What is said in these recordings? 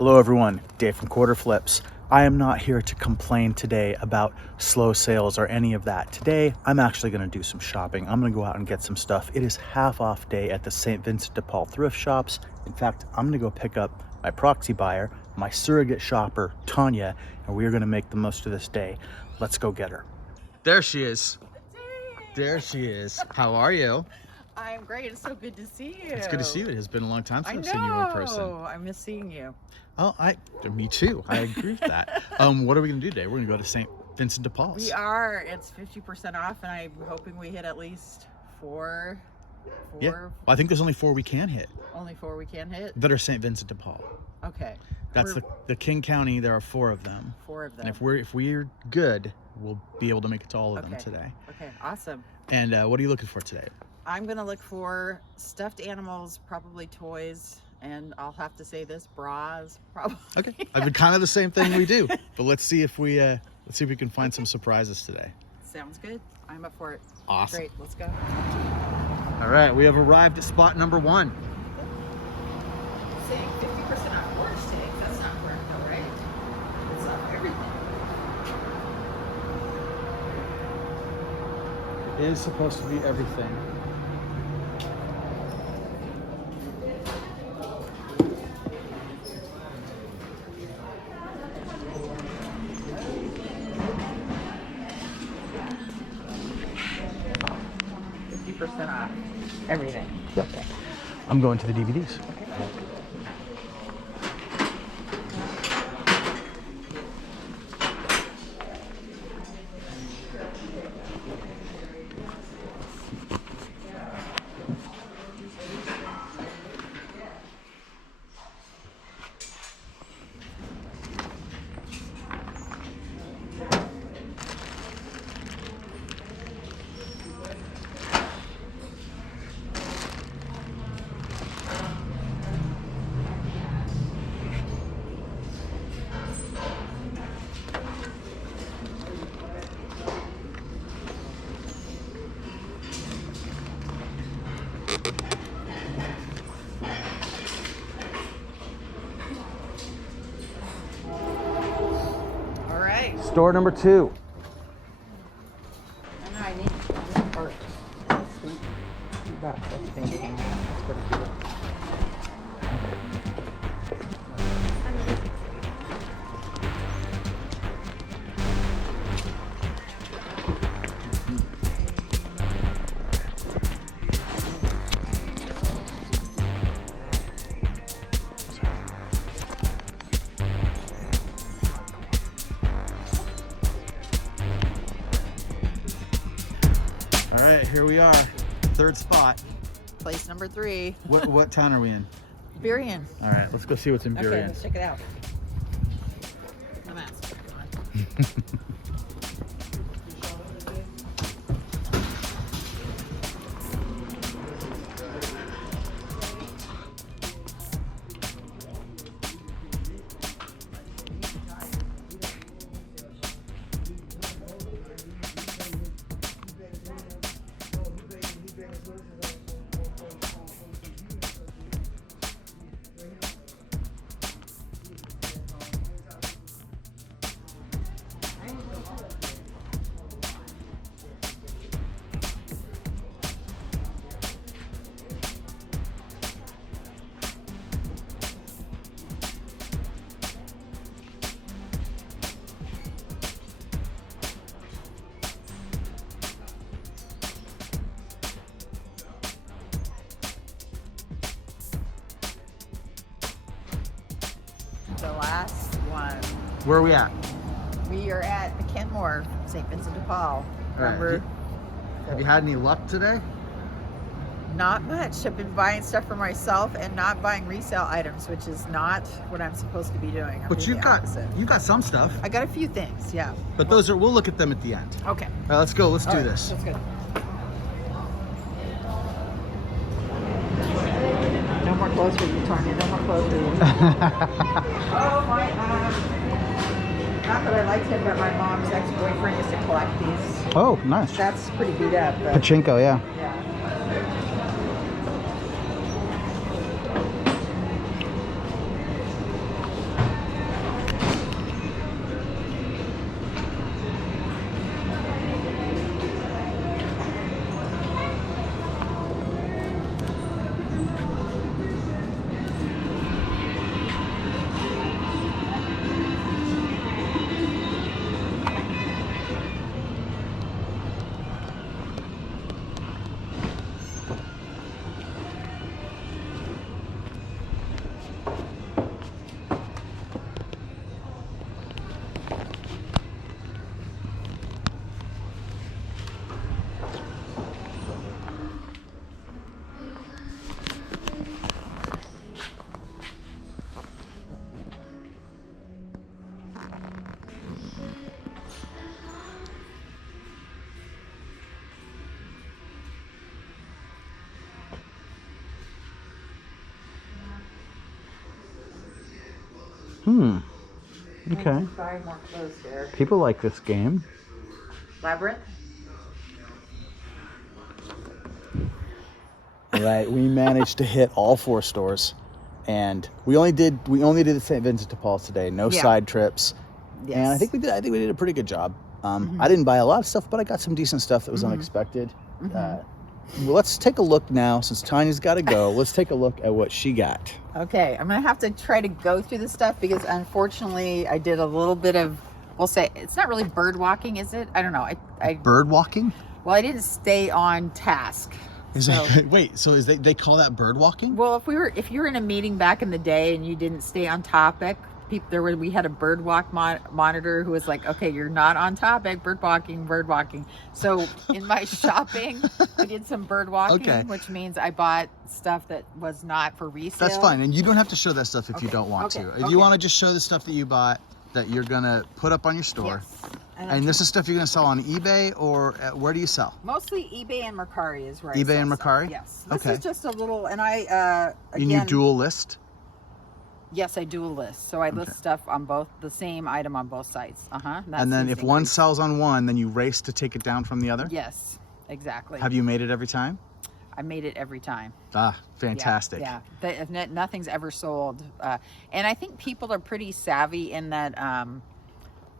Hello everyone, Dave from Quarter Flips. I am not here to complain today about slow sales or any of that. Today, I'm actually gonna do some shopping. I'm gonna go out and get some stuff. It is half off day at the St. Vincent de Paul thrift shops. In fact, I'm gonna go pick up my proxy buyer, my surrogate shopper, Tonja, and we are gonna make the most of this day. Let's go get her. There she is. There she is. How are you? I'm great. It's so good to see you. It's good to see you. It has been a long time since I've seen you in person. I miss seeing you. Oh, me too. I agree with that. What are we gonna do today? We're gonna go to St. Vincent de Paul. We are. It's 50% off, and I'm hoping we hit at least four. Yeah. Well, I think there's only 4 we can hit. Only 4 we can hit. That are St. Vincent de Paul. Okay. That's the King County. There are 4 of them. 4 of them. And if we're good, we'll be able to make it to all of them today. Okay. Awesome. And what are you looking for today? I'm gonna look for stuffed animals, probably toys, and I'll have to say this, bras, probably. Okay. I've been kind of the same thing we do, but let's see if we can find some surprises today. Sounds good. I'm up for it. Awesome. Great. Let's go. All right, we have arrived at spot number 1. Saying 50% off orange tags. That's not correct, though, right? It's off everything. It is supposed to be everything. Off everything. Yep. Okay. I'm going to the DVDs. Okay. Store number 2. I need art. That's painting. That's pretty cool. All right, here we are, 3rd spot. Place number 3. What town are we in? Burien. All right, let's go see what's in Burien. Okay, let's check it out. I'm asking. Come on. The last one. Where are we at? We are at the Kenmore, St. Vincent de Paul. Right. Have you had any luck today? Not much. I've been buying stuff for myself and not buying resale items, which is not what I'm supposed to be doing. But you've got some stuff. I got a few things, yeah. But those are, we'll look at them at the end. Okay. All right, let's go. Let's do this. That's good. No more clothes for you, Tonja. No more clothes for you. Oh my Not that I liked him, but my mom's ex-boyfriend used to collect these. Oh, nice. That's pretty beat up. But Pachinko, yeah. yeah. Okay. 5 more clothes there. People like this game. Labyrinth. Right, we managed to hit all 4 stores, and we only did the St. Vincent de Paul today. No side trips, Yes. and I think we did a pretty good job. I didn't buy a lot of stuff, but I got some decent stuff that was unexpected. Well, let's take a look now, since Tanya's got to go. Let's take a look at what she got. Okay, I'm gonna have to try to go through the stuff because unfortunately I did a little bit of, we'll say it's not really bird walking, is it? I don't know. I Bird walking? Well, I didn't stay on task. Wait, so they call that bird walking? Well, if you were in a meeting back in the day and you didn't stay on topic, we had a bird walk monitor who was like, okay, you're not on topic, bird walking. So in my shopping, I did some bird walking, which means I bought stuff that was not for resale. That's fine, and you don't have to show that stuff if you don't want to. If you want to just show the stuff that you bought that you're gonna put up on your store. Yes. And this is stuff you're gonna sell on eBay, or where do you sell? Mostly eBay and Mercari is where I eBay sell and Mercari? stuff. Yes. This is just a little, and again, And you dual list? Yes, I do a list. So I list stuff on the same item on both sites. And then if one sells on one, then you race to take it down from the other? Yes, exactly. Have you made it every time? I made it every time. Ah, fantastic. Yeah. Nothing's ever sold. And I think people are pretty savvy in that,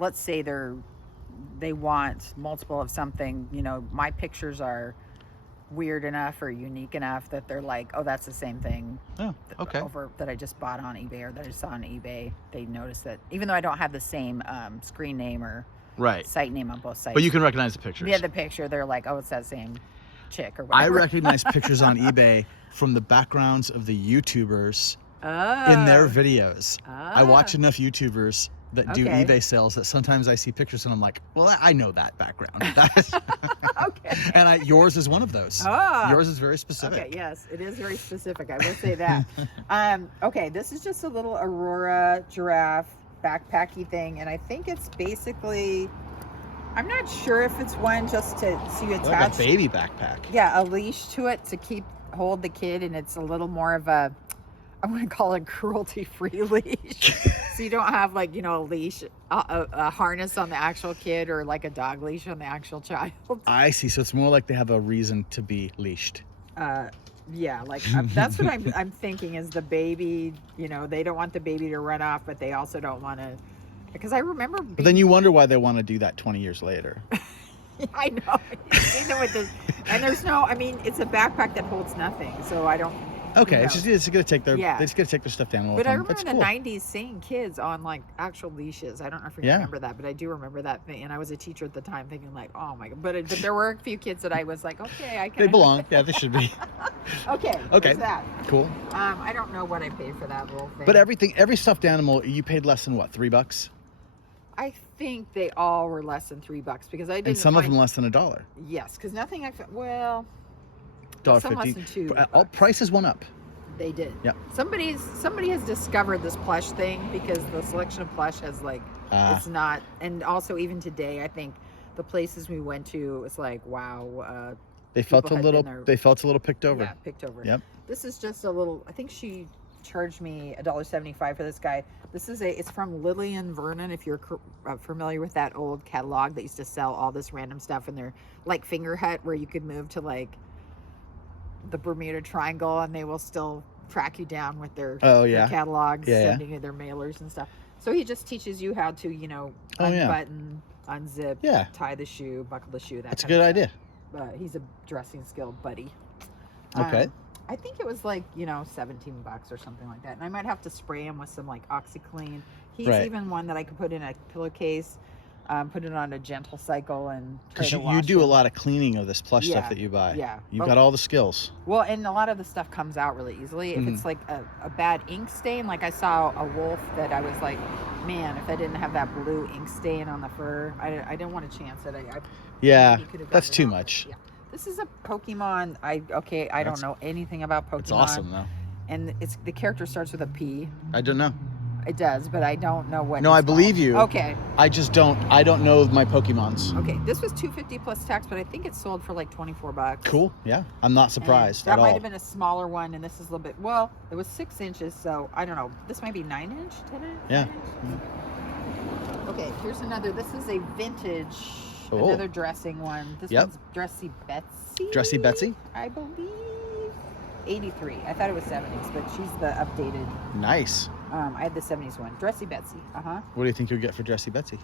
let's say they want multiple of something, my pictures are weird enough or unique enough that they're like, oh, that's the same thing. Oh, okay. That I just bought on eBay or that I saw on eBay. They notice that even though I don't have the same screen name or site name on both sites. But you can recognize the pictures. Yeah, the picture. They're like, oh, it's that same chick or whatever. I recognize pictures on eBay from the backgrounds of the YouTubers in their videos. I watch enough YouTubers that do eBay sales that sometimes I see pictures and I'm like, well, I know that background. Okay. And yours is one of those. Yours is very specific. Okay, yes, it is very specific. I will say that. Okay, this is just a little Aurora giraffe backpacky thing, and I think it's basically, I'm not sure if it's one just to see attach. Like a baby backpack. Yeah, a leash to it to hold the kid, and it's a little more of a, I want to call it cruelty-free leash. So you don't have like, a leash, a harness on the actual kid or like a dog leash on the actual child. I see. So it's more like they have a reason to be leashed. Yeah, like that's what I'm thinking is the baby, they don't want the baby to run off, but they also don't want to, because I remember. But then you wonder why they want to do that 20 years later. I know. And there's no, it's a backpack that holds nothing. So I don't. Okay, it's just gonna take they just gotta take their stuff down all the time. But I remember in the 90s seeing kids on like actual leashes. I don't know if you remember that, but I do remember that thing. And I was a teacher at the time thinking like, oh my God. But there were a few kids that I was like, okay, I can. They belong. Yeah, they should be. Okay. There's that. Cool. I don't know what I paid for that little thing. But every stuffed animal, you paid less than what, $3? I think they all were less than $3 because I didn't. And some of them less than $1. Yes, because nothing well. $1.50. Less than $2. All prices went up. They did. Yeah. Somebody has discovered this plush thing because the selection of plush has like it's not, and also even today I think the places we went to it's like wow. They felt a little picked over. Yeah, picked over. Yep. This is just a little. I think she charged me $1.75 for this guy. It's from Lillian Vernon. If you're familiar with that old catalog that used to sell all this random stuff, and they're like Finger Hut where you could move to like the Bermuda Triangle and they will still track you down with their catalogs, sending you their mailers and stuff. So he just teaches you how to, unbutton, unzip, tie the shoe, buckle the shoe. That's a good idea. He's a dressing skill buddy. Okay. I think it was like, $17 or something like that. And I might have to spray him with some like OxyClean. He's even one that I could put in a pillowcase. Put it on a gentle cycle and because you do a lot of cleaning of this plush stuff that you buy. Yeah, you've got all the skills. Well, and a lot of the stuff comes out really easily. If it's like a bad ink stain, like I saw a wolf that I was like, man, if I didn't have that blue ink stain on the fur, I didn't want to chance it. That's too much. Yeah. This is a Pokemon. I don't know anything about Pokemon. It's awesome though. And the character starts with a P. I don't know. It does, but I don't know what. No, I believe you. Okay. I don't know my Pokemons. Okay, this was $250 plus tax, but I think it sold for like $24. Cool. Yeah, I'm not surprised That at all. might have been a smaller one, and this is a little bit. Well, it was 6 inches, so I don't know. This might be 9 inch, 10 inch. Yeah. 9 inch? Okay, here's another. This is a vintage, Oh. another dressing one. This one's Dressy Betsy. Dressy Betsy? I believe. 83. I thought it was 70s, but she's the updated. Nice. I had the 70s one. Dressy Betsy. Uh-huh. What do you think you'll get for Dressy Betsy?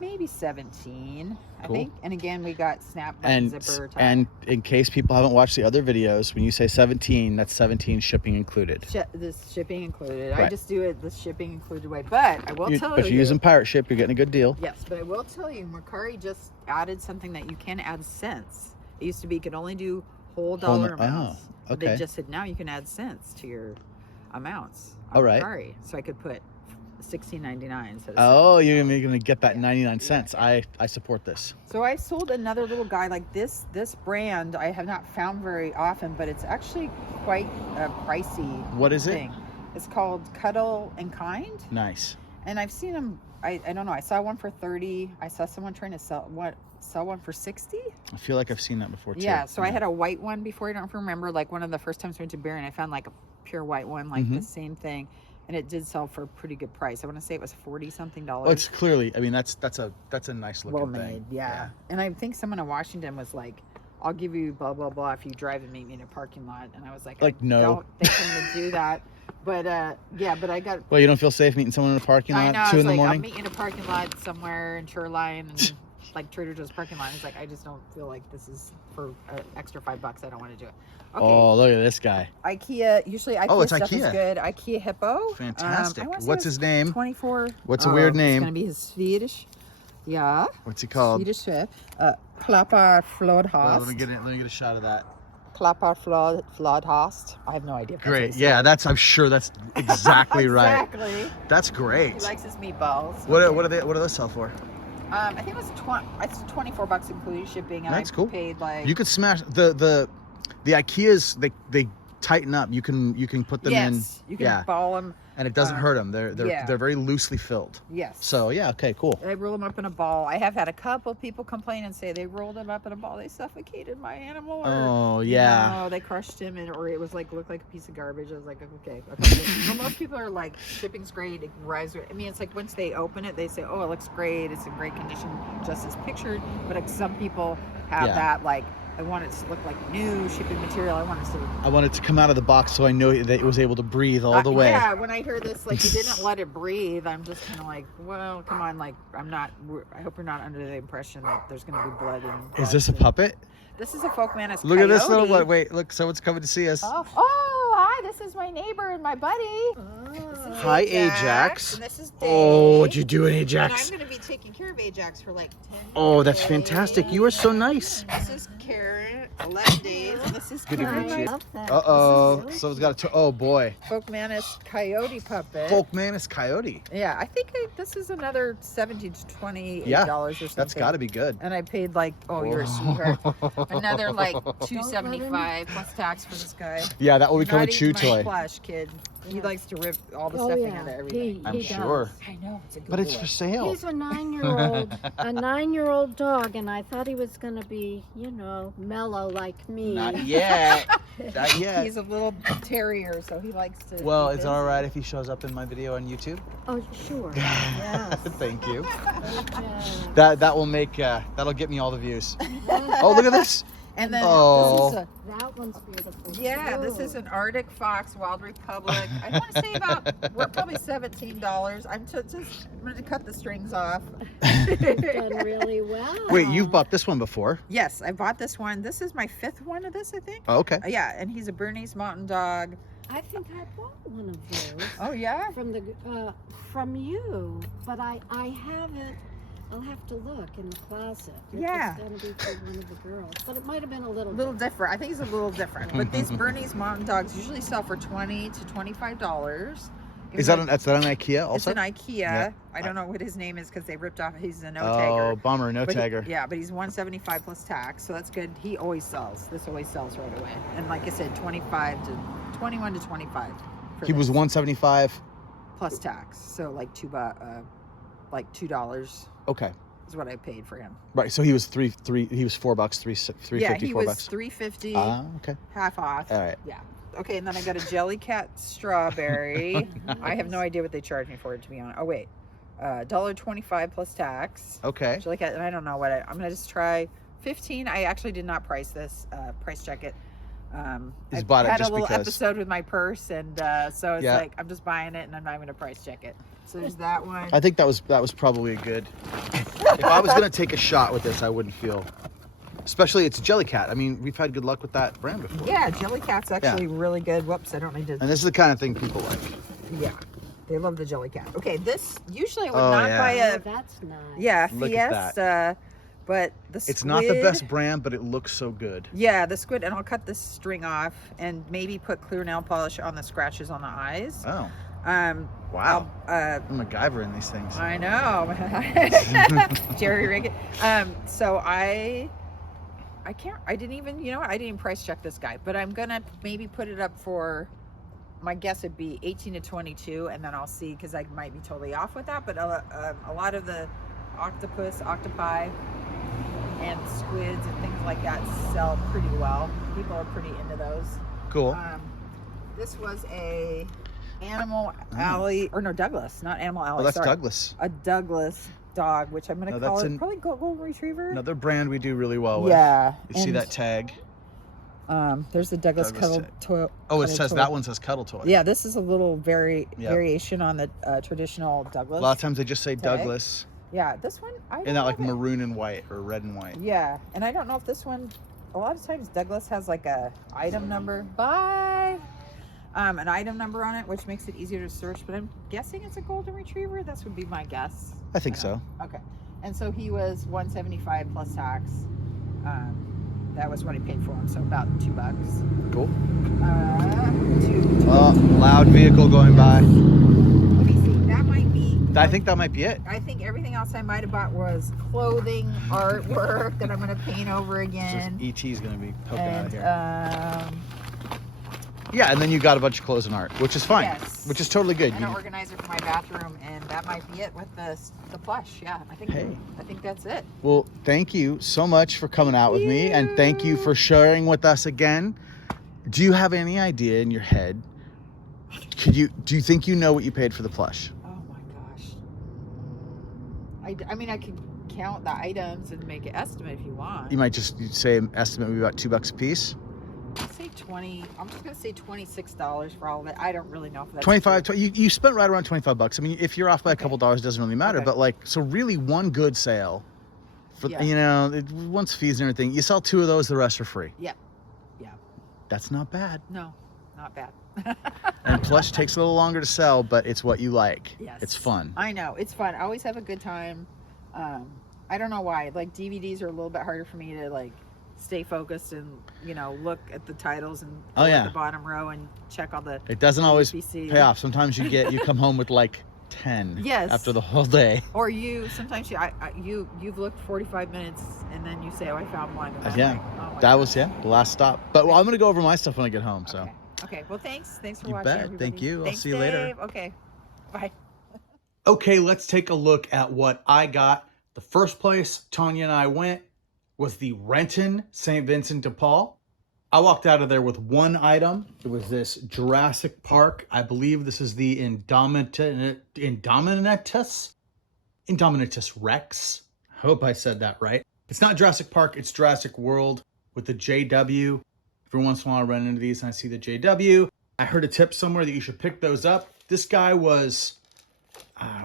Maybe 17, I Cool. think. And again, we got snap button zipper tie. And in case people haven't watched the other videos, when you say 17, that's 17 shipping included. This shipping included. Right. I just do it the shipping included way. But I will tell you. If you're using Pirate Ship, you're getting a good deal. Yes, but I will tell you, Mercari just added something that you can add cents. It used to be you could only do whole dollar amounts. But okay. they just said now you can add cents to your amounts. All right. Mercari. So I could put $16.99. Oh, you're gonna get that 99 cents. I support this. So I sold another little guy like this. This brand I have not found very often, but it's actually quite a pricey. What is thing. It's called Cuddle and Kind. Nice. And I've seen them. I don't know. I saw one for 30. I saw someone trying to sell one for 60. I feel like I've seen that before too. Yeah. So I had a white one before. I don't remember. Like one of the first times I went to Barron, I found like a pure white one, like the same thing. And it did sell for a pretty good price. I want to say it was $40-something. Oh, it's clearly. I mean, that's a nice looking well made, thing. yeah. And I think someone in Washington was like, "I'll give you blah blah blah if you drive and meet me in a parking lot." And I was like, no. I don't think I'm gonna do that. But yeah, but I got. Well, you don't feel safe meeting someone in a parking lot at 2 in the morning? I'll meet you in a parking lot somewhere in Shoreline and like Trader Joe's parking lot. It's like I just don't feel like this is for an extra $5. I don't want to do it. Okay. Oh, look at this guy. IKEA. Usually IKEA it's stuff IKEA. is good. IKEA Hippo. Fantastic. I wanna say What's it was his name? 24. What's a weird name? It's gonna be his Swedish. Yeah. What's he called? Swedish Klappar Flodhast. Let me get a shot of that. Klappar Flodhast. I have no idea. If that's Great. what he Yeah, I'm sure that's exactly right. Exactly. That's great. He likes his meatballs. What do those sell for? I think it was $24 including shipping, and That's I cool. paid like. You could smash the IKEAs. They tighten up. You can put them in. Yes, you can ball them. And it doesn't hurt them. They're very loosely filled. Yes. So yeah, okay, cool. I roll them up in a ball. I have had a couple people complain and say they rolled them up in a ball. They suffocated my animal. Or, Oh yeah. No, they crushed him, or it was like looked like a piece of garbage. I was like, okay. Well, most people are like, shipping's great. It arrives. I mean, it's like once they open it, they say, oh, it looks great. It's in great condition, just as pictured. But like, some people have that like. I want it to look like new shipping material. I want it to come out of the box so I know that it was able to breathe all the way. Yeah, when I heard this, like, you didn't let it breathe, I'm just kind of like, well, come on, like, I hope you're not under the impression that there's going to be blood in. Is this a puppet? This is a Folkmanis Look coyote. at this little one. Wait, look, someone's coming to see us. Oh, hi, this is my neighbor and my buddy. Hi, Ajax. And this is Dave. Oh, what you doing, Ajax? And I'm going to be taking care of Ajax for like 10 Oh, that's days. fantastic. You are so nice. This is Karen, 11 days. And this is Good to Karen. meet you. love that. Uh-oh. Someone's got oh, boy. Folkmanis coyote puppet. Folkmanis coyote. Yeah, I think this is another $17 to $28 or something. That's got to be good. And I paid like, you're a sweetheart. Another like $2.75 plus tax for this guy. Yeah, that will become Not a chew eating my toy. flesh, kid. He Yeah. likes to rip all the Oh, stuffing yeah. out of everything. I'm He sure. does. I know, it's a good But it's boy. for sale. He's a 9-year-old, a 9-year-old dog, and I thought he was going to be, mellow like me. Not yet. Not yet. He's a little terrier, so he likes to. Well, be is it busy. all right if he shows up in my video on YouTube? Oh, sure. Yes. Thank you. Okay. That will make that'll get me all the views. Oh, look at this. And then Oh. this is That one's beautiful. this too. is an Arctic Fox Wild Republic. I want to say we're probably $17. I'm going to cut the strings off. Done really well. Wait, you've bought this one before? Yes, I bought this one. This is my 5th one of this, I think. Oh, okay. Yeah, and he's a Bernese Mountain Dog. I think I bought one of those Oh yeah. from you, but I have it. I'll have to look in the closet. Yeah. It's going to be for one of the girls, but it might have been a A little little different. I think he's a little different. But these Bernese Mountain Dogs usually sell for $20 to $25. Is that an IKEA also? It's an IKEA. Yeah. I don't know what his name is because they ripped off. He's a no Oh, tagger. bummer, no But tagger. Yeah, but he's $175 plus tax, so that's good. He always sells. This always sells right away. And like I said, 21 to 25. He was $175 plus tax. So like $2, Okay. is what I paid for him. Right. So he was he was $4, three Yeah, fifty, he $4. was $3.50. Ah, okay. Half off. All right. Yeah. Okay, and then I got a Jellycat strawberry. I have no idea what they charge me for it, to be honest. Oh wait, $1.25 plus tax. Okay. Jellycat, and I don't know what I'm gonna just try 15. I actually did not price check it. Just I bought it had just a little because. episode with my purse, and so it's Yeah. like I'm just buying it, and I'm not even gonna price check it. So there's that one. I think that was probably a good. If I was gonna take a shot with this, I wouldn't feel. Especially it's Jellycat. I mean, we've had good luck with that brand before. Yeah, Jellycat's actually really good. Whoops, I don't need to. And this is the kind of thing people like. Yeah, they love the Jellycat. Okay, this usually I would Oh, not yeah. buy Oh, a. that's nice. Yeah, Look at that. Fiesta, but the squid. It's not the best brand, but it looks so good. Yeah, the squid, and I'll cut this string off and maybe put clear nail polish on the scratches on the eyes. Oh. Wow. I'm MacGyver in these things. I know. Jerry Riggin. So I didn't even, I didn't even price check this guy, but I'm gonna maybe put it up for, my guess would be 18 to 22, and then I'll see, because I might be totally off with that. But a lot of the octopi, and squids and things like that sell pretty well. People are pretty into those. Cool. This was a Animal Alley, or no, Douglas, not Animal Alley. Oh, that's sorry. Douglas. A Douglas dog, which I'm going to call it probably Golden Retriever. Another brand we do really well with. Yeah. You see that tag? There's the Douglas Cuddle Toy. Oh, it says that one says Cuddle Toy. Yeah, this is a little variation on the traditional Douglas. A lot of times they just say tag. Douglas. Yeah, this one And that like maroon and white or red and white. Yeah, and I don't know if this one. A lot of times Douglas has like a item number. Bye. An item number on it, which makes it easier to search. But I'm guessing it's a Golden Retriever. This would be my guess. I think so. Okay, and so he was $175 plus tax. That was what I paid for him, so about $2. Cool. Two. Oh, loud vehicle going by. Let me see. That might be. I think that might be it. I think everything else I might have bought was clothing, artwork that I'm going to paint over again. It's just ET's going to be poking out of And here. Yeah, and then you got a bunch of clothes and art, which is fine. Yes. Which is totally good. And an organizer for my bathroom, and that might be it with the plush. Yeah, I think that's it. Well, thank you so much for coming out with me, and thank you for sharing with us again. Do you have any idea in your head? Do you think you know what you paid for the plush? Oh my gosh. I mean, I could count the items and make an estimate if you want. You might just say an estimate would be about $2 a piece. Let's say 20. I'm just gonna say $26 for all of it. I don't really know if that's 25. true. You spent right around $25. I mean, if you're off by a couple dollars, it doesn't really matter. Okay. But like, so really, one good sale, for Yeah. once fees and everything, you sell 2 of those, the rest are free. Yeah. Yeah. That's not bad. No, not bad. And plush takes a little longer to sell, but it's what you like. Yes. It's fun. I know. It's fun. I always have a good time. I don't know why. Like DVDs are a little bit harder for me to like stay focused and look at the titles and go at the bottom row and check all the. It doesn't always NBC. pay off. Sometimes you come home with like 10 Yes. after the whole day. Or sometimes you've looked 45 minutes and then you say, oh, I found one. And I'm Yeah, like, oh my that was gosh. the last stop. But I'm gonna go over my stuff when I get home. So Okay. Well, thanks for You watching. bet. Everybody. Thank you. I'll Thanks, see you later. Dave. Okay. Bye. okay, let's take a look at what I got. The first place Tonja and I went was the Renton St. Vincent de Paul. I walked out of there with one item. It was this Jurassic Park. I believe this is the Indominatus Rex. I hope I said that right. It's not Jurassic Park, it's Jurassic World with the JW. Every once in a while I run into these and I see the JW. I heard a tip somewhere that you should pick those up. This guy was,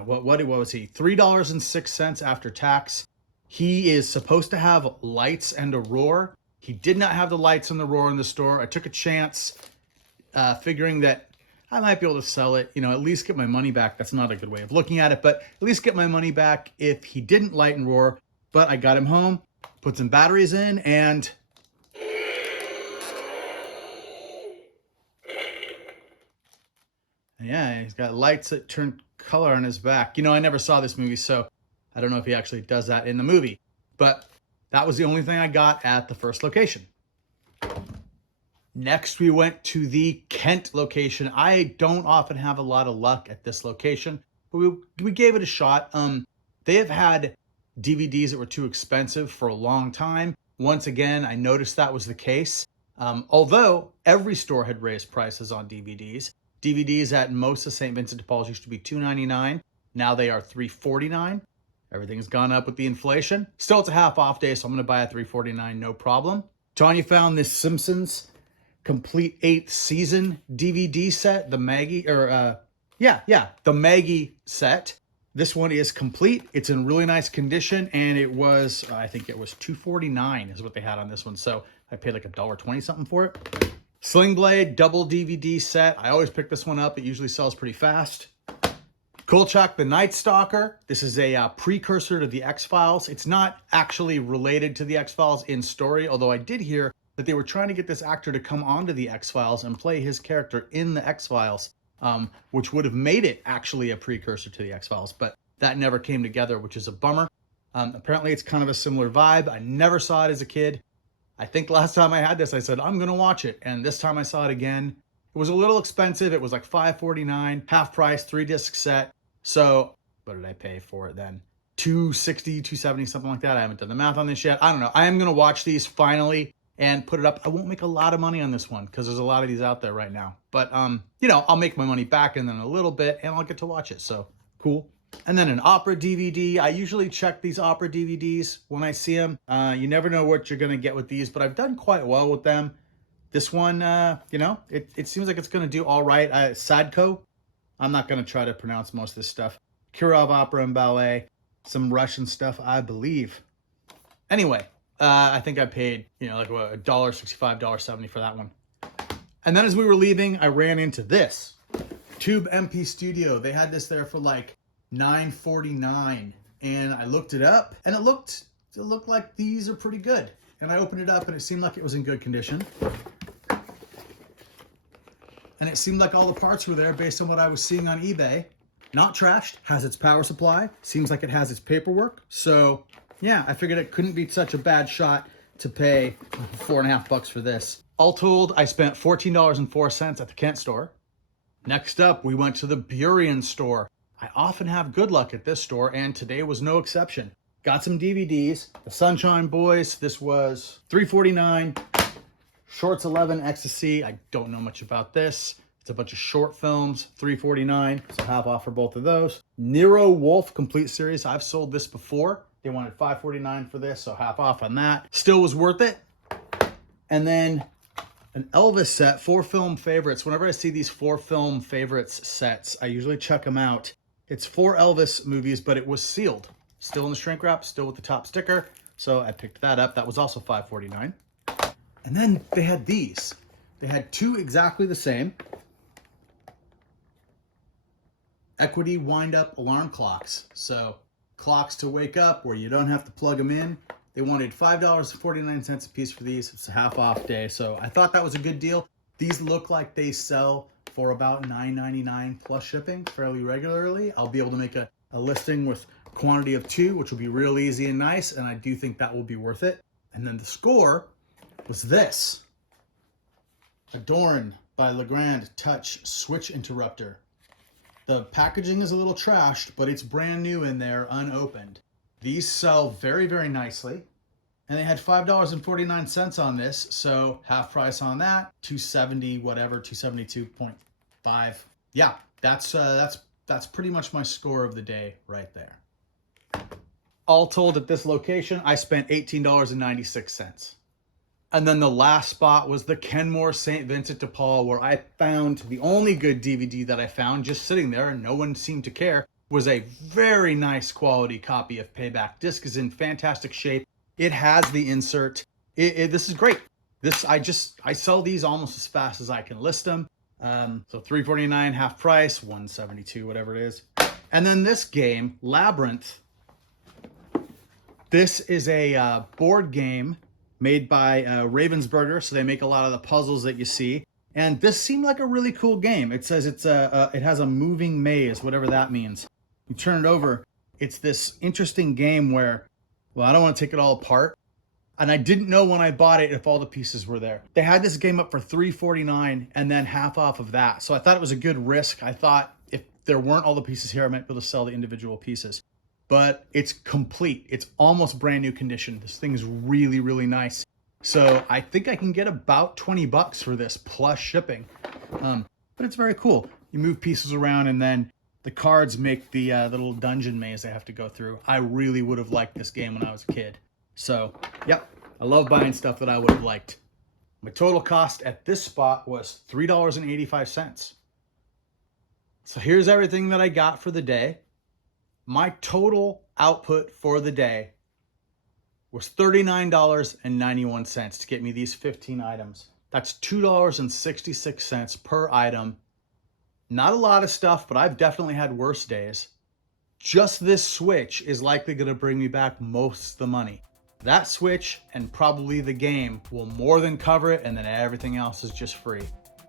what was he? $3.06 after tax. He is supposed to have lights and a roar. He did not have the lights and the roar in the store. I took a chance, figuring that I might be able to sell it, at least get my money back. That's not a good way of looking at it, but at least get my money back if he didn't light and roar. But I got him home, put some batteries in, and yeah, he's got lights that turn color on his back. I never saw this movie, so I don't know if he actually does that in the movie. But that was the only thing I got at the first location. Next, we went to the Kent location. I don't often have a lot of luck at this location, but we gave it a shot. They have had DVDs that were too expensive for a long time. Once again, I noticed that was the case. Although every store had raised prices on DVDs. DVDs at most of St. Vincent de Paul's used to be $2.99. Now they are $3.49. Everything's gone up with the inflation. Still, it's a half off day, so I'm going to buy a $3.49, no problem. Tonja found this Simpsons complete 8th season DVD set, the Maggie, the Maggie set. This one is complete. It's in really nice condition, and it was, I think it was $2.49 is what they had on this one. So I paid like $1.20 something for it. Sling Blade double DVD set. I always pick this one up. It usually sells pretty fast. Kolchak the Night Stalker. This is a precursor to the X-Files. It's not actually related to the X-Files in story, although I did hear that they were trying to get this actor to come onto the X-Files and play his character in the X-Files, which would have made it actually a precursor to the X-Files, but that never came together, which is a bummer. Apparently it's kind of a similar vibe. I never saw it as a kid. I think last time I had this, I said, I'm going to watch it. And this time I saw it again. It was a little expensive. It was like $5.49, half price, 3-disc set. So what did I pay for it then? $2.60, $2.70, something like that. I haven't done the math on this yet. I don't know. I am going to watch these finally and put it up. I won't make a lot of money on this one because there's a lot of these out there right now. But, I'll make my money back in then a little bit and I'll get to watch it. So cool. And then an opera DVD. I usually check these opera DVDs when I see them. You never know what you're going to get with these, but I've done quite well with them. This one, it seems like it's going to do all right. Sadko. I'm not going to try to pronounce most of this stuff. Kirov Opera and Ballet. Some Russian stuff, I believe. Anyway, I think I paid, like $1.65, $1.70 for that one. And then as we were leaving, I ran into this. Tube MP Studio. They had this there for like $9.49, and I looked it up, and it looked like these are pretty good. And I opened it up, and it seemed like it was in good condition. And it seemed like all the parts were there based on what I was seeing on eBay. Not trashed, has its power supply, seems like it has its paperwork. So yeah, I figured it couldn't be such a bad shot to pay $4.50 for this. All told, I spent $14.04 at the Kent store. Next up, we went to the Burien store. I often have good luck at this store, and today was no exception. Got some DVDs. The Sunshine Boys, this was $3.49. Shorts 11 Ecstasy, I don't know much about this. It's a bunch of short films, $3.49, so half off for both of those. Nero Wolf Complete Series, I've sold this before. They wanted $5.49 for this, so half off on that. Still was worth it. And then an Elvis set, 4 film favorites. Whenever I see these 4 film favorites sets, I usually check them out. It's 4 Elvis movies, but it was sealed. Still in the shrink wrap, still with the top sticker. So I picked that up. That was also $5.49. And then they had these. They had 2 exactly the same. Equity wind-up alarm clocks. So clocks to wake up where you don't have to plug them in. They wanted $5.49 a piece for these. It's a half off day. So I thought that was a good deal. These look like they sell for about $9.99 plus shipping fairly regularly. I'll be able to make a listing with quantity of 2, which will be real easy and nice, and I do think that will be worth it. And then the score was this. Adorn by Legrand Touch Switch Interrupter. The packaging is a little trashed, but it's brand new in there, unopened. These sell very, very nicely. And they had $5.49 on this, so half price on that, $2.70 whatever, $2.72.5. Yeah, that's pretty much my score of the day right there. All told, at this location, I spent $18.96. And then the last spot was the Kenmore St. Vincent de Paul, where I found the only good DVD that I found just sitting there, and no one seemed to care, was a very nice quality copy of Payback. Disc is in fantastic shape. It has the insert. This is great. I sell these almost as fast as I can list them. So $3.49 half price, $1.72 whatever it is. And then this game, Labyrinth. This is a board game made by Ravensburger, so they make a lot of the puzzles that you see. And this seemed like a really cool game. It says it has a moving maze, whatever that means. You turn it over, it's this interesting game where, well, I don't want to take it all apart. And I didn't know when I bought it if all the pieces were there. They had this game up for $3.49 and then half off of that. So I thought it was a good risk. I thought if there weren't all the pieces here, I might be able to sell the individual pieces. But it's complete. It's almost brand new condition. This thing is really, really nice. So I think I can get about 20 bucks for this plus shipping. But it's very cool. You move pieces around and then the cards make the little dungeon maze they have to go through. I really would have liked this game when I was a kid. So, yep, I love buying stuff that I would have liked. My total cost at this spot was $3.85. So here's everything that I got for the day. My total output for the day was $39.91 to get me these 15 items. That's $2.66 per item. Not a lot of stuff, but I've definitely had worse days. Just this Switch is likely going to bring me back most of the money. That Switch and probably the game will more than cover it, and then everything else is just free.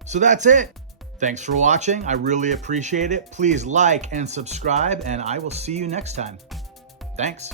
So that's it. Thanks for watching. I really appreciate it. Please like and subscribe, and I will see you next time. Thanks.